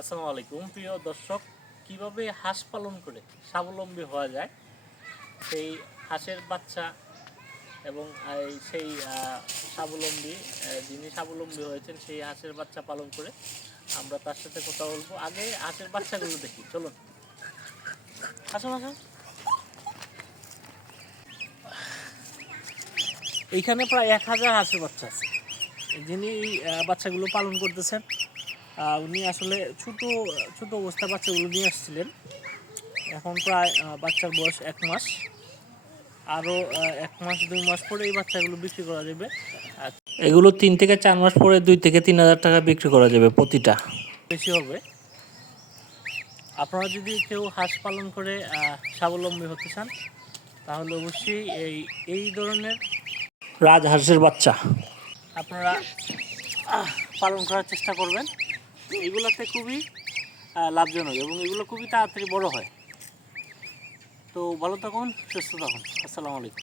আসসালামু আলাইকুম। প্রিয় দর্শক, কীভাবে হাঁস পালন করে স্বাবলম্বী হওয়া যায়? সেই হাঁসের বাচ্চা এবং সেই স্বাবলম্বী যিনি স্বাবলম্বী হয়েছেন, সেই হাঁসের বাচ্চা পালন করে আমরা তার সাথে কথা বলব। আগে হাঁসের বাচ্চাগুলো দেখি, চলুন। আসুন আসুন। এইখানে প্রায় এক হাজার হাঁসের বাচ্চা আছে। যিনি এই বাচ্চাগুলো পালন করতেছেন। উনি আসলে ছোট ছোট অবস্থায় বাচ্চাগুলো নিয়ে আসছিলেন। এখন প্রায় বাচ্চার বয়স এক মাস। আরও এক মাস দুই মাস পরে এই বাচ্চাগুলো বিক্রি করা যাবে। এগুলো তিন থেকে চার মাস পরে দুই থেকে তিন হাজার টাকা বিক্রি করা যাবে প্রতিটা। বেশি হবে। আপনারা যদি কেউ হাঁস পালন করে স্বাবলম্বী হতে চান তাহলে অবশ্যই এই এই ধরনের রাজহাঁসের বাচ্চা। আপনারা পালন করার চেষ্টা করবেন। এগুলোতে খুবই লাভজনক এবং এগুলো খুবই তাড়াতাড়ি বড় হয়। তো ভালো থাকুন, সুস্থ থাকুন। আসসালামু আলাইকুম।